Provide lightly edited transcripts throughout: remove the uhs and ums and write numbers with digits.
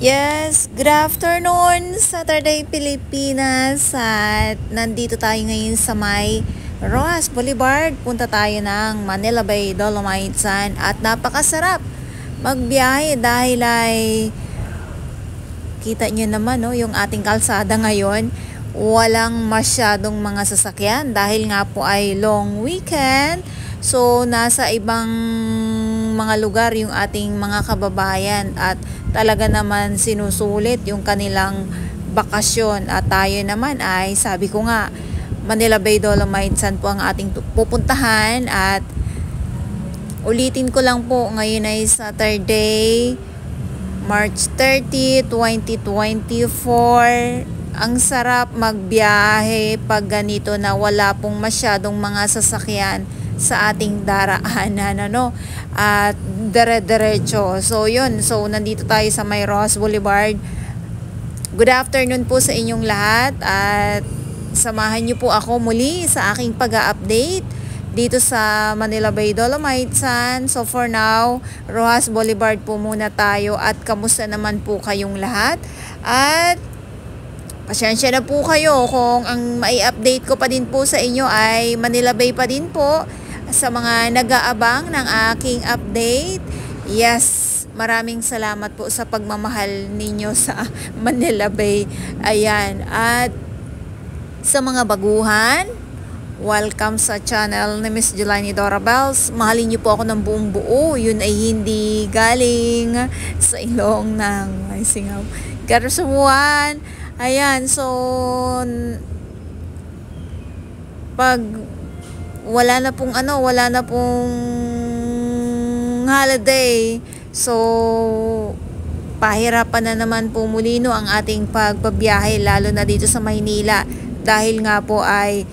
Yes, good afternoon, Saturday Pilipinas, at nandito tayo ngayon sa may Rojas Boulevard. Punta tayo ng Manila Bay Dolomites Sand at napakasarap magbiyahe dahil ay kita nyo naman yung ating kalsada ngayon. Walang masyadong mga sasakyan dahil nga po ay long weekend. So nasa ibang mga lugar yung ating mga kababayan at talaga naman sinusulit yung kanilang bakasyon, at tayo naman ay sabi ko nga Manila Bay Dolomites Sand po ang ating pupuntahan. At ulitin ko lang po, ngayon ay Saturday, March 30, 2024. Ang sarap magbiyahe pag ganito na wala pong masyadong mga sasakyan sa ating daraanan, at dire-diretso. So yun, so nandito tayo sa may Rojas Boulevard. Good afternoon po sa inyong lahat, at samahan niyo po ako muli sa aking pag-update dito sa Manila Bay Dolomites Sand. So for now, Rojas Boulevard po muna tayo, at kamusta naman po kayong lahat? At pasensya na po kayo kung ang mai-update ko pa din po sa inyo ay Manila Bay pa din po. Sa mga nag-aabang ng aking update, yes, maraming salamat po sa pagmamahal ninyo sa Manila Bay. Ayan, at sa mga baguhan, welcome sa channel ni Miss Jelani Dora Bells. Mahalin niyo po ako ng buong buo. Yun ay hindi galing sa ilong ng ay singaw Karasuan. Ayan, so pag wala na pong holiday, so pahirapan na naman po muli ang ating pagbabiyahe, lalo na dito sa Maynila, dahil nga po ay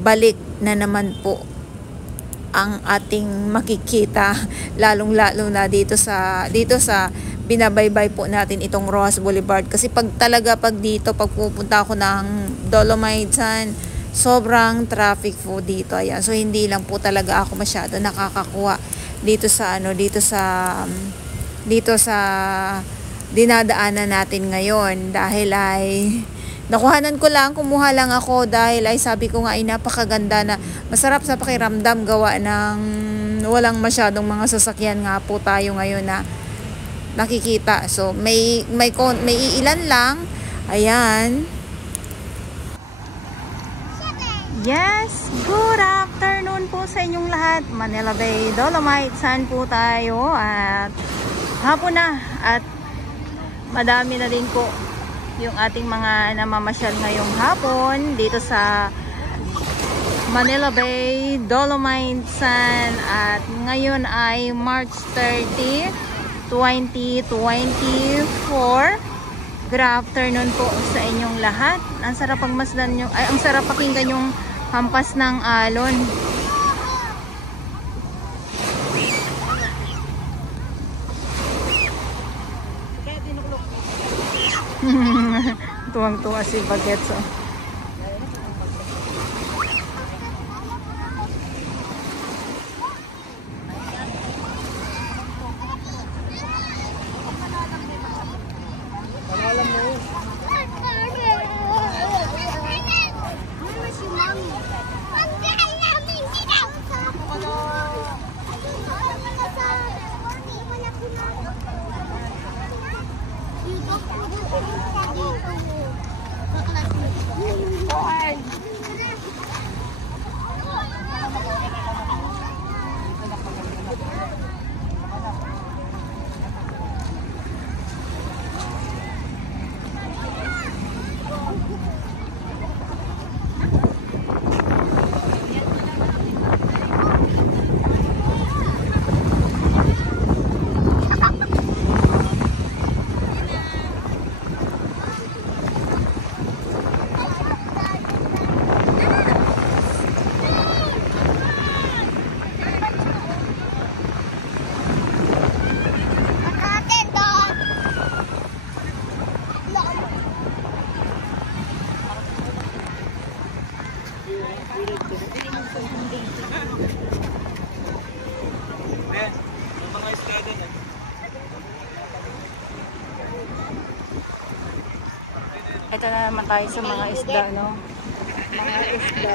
balik na naman po ang ating makikita, lalong-lalo na dito sa binabaybay po natin itong Rojas Boulevard. Kasi pag dito pupunta ako ng Dolomites Sand, sobrang traffic po dito. Ayan, so hindi lang po talaga ako masyado nakakakuha dito sa dinadaanan natin ngayon, dahil ay kumuha lang ako dahil ay sabi ko nga ay napakaganda, na masarap sa pakiramdam gawa ng walang masyadong mga sasakyan nga po tayo ngayon na nakikita. So may iilan lang. Ayan. Yes, good afternoon po sa inyong lahat. Manila Bay Dolomites Sand po tayo, at hapon na, at madami na din po yung ating mga namamasyal ngayong hapon dito sa Manila Bay Dolomites Sand. At ngayon ay March 30, 2024. Good afternoon po sa inyong lahat. Ang sarap pagmasdan nyo, ang sarap pakinggan yung hampas ng alon. Tuwang-tuwa si Bagets. Ito na naman tayo sa mga isda, no? Mga isda.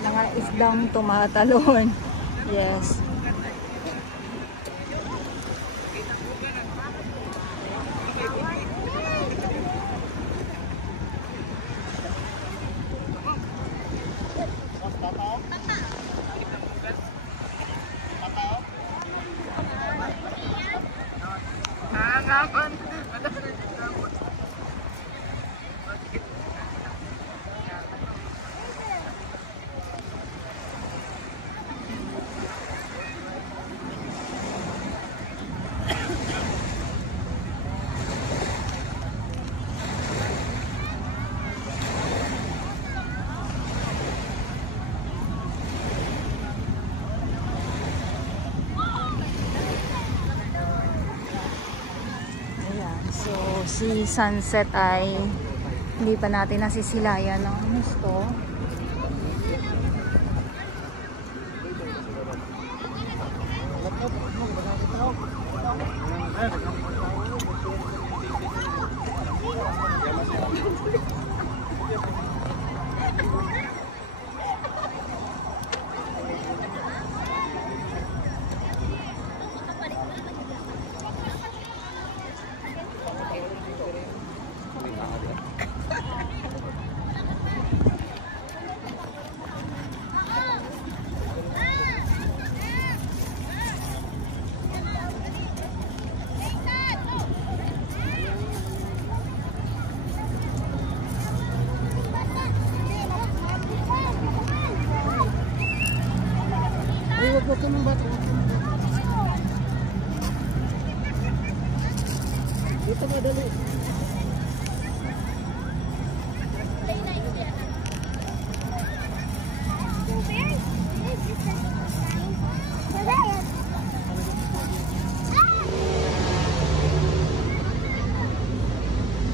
Mga isdang tumatalon. Yes. So, si sunset ay hindi pa natin nasisilayan, no? Gusto. Dito madali.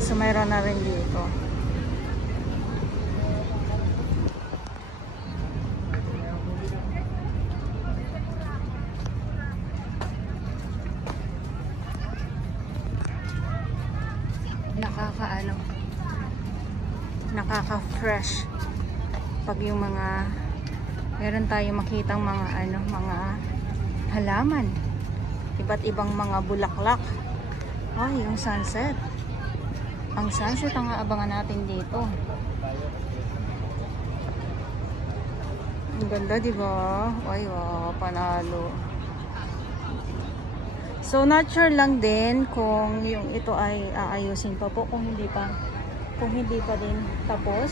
So mayroon na rin dito. Nakaka-fresh pag yung mga meron tayong makitang mga mga halaman, iba't ibang mga bulaklak. Ay, yung sunset, ang sunset ang aabangan natin dito. Ang ganda, diba? Ay, wow, panalo. So not sure lang din kung yung ito ay aayusin pa po, kung hindi pa din tapos.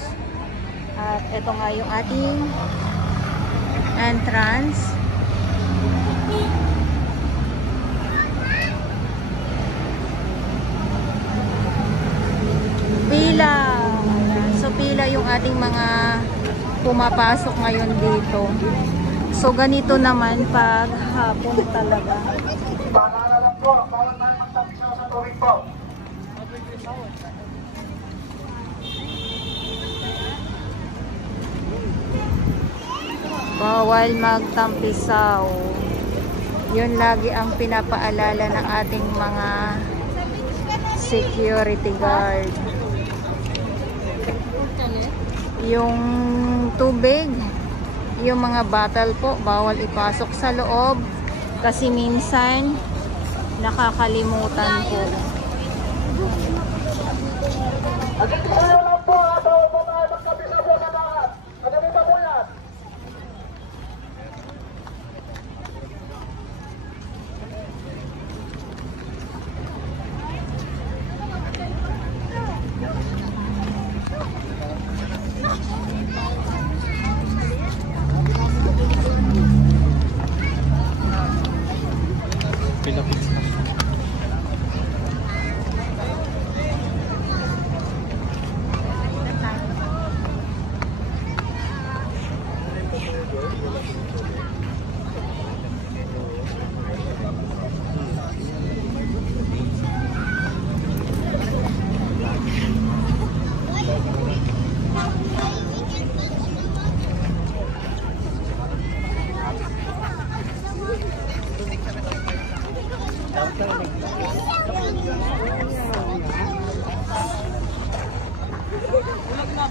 At ito nga yung ating entrance. Pila. So pila yung ating mga pumapasok ngayon dito. So ganito naman pag hapon talaga. Paalala lang po, bawal tayo magtapos sa tubig po. Bawal magtampisaw. Yun lagi ang pinapaalala ng ating mga security guard. Yung tubig, yung mga bottle po, bawal ipasok sa loob kasi minsan nakakalimutan po.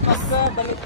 Master, damit.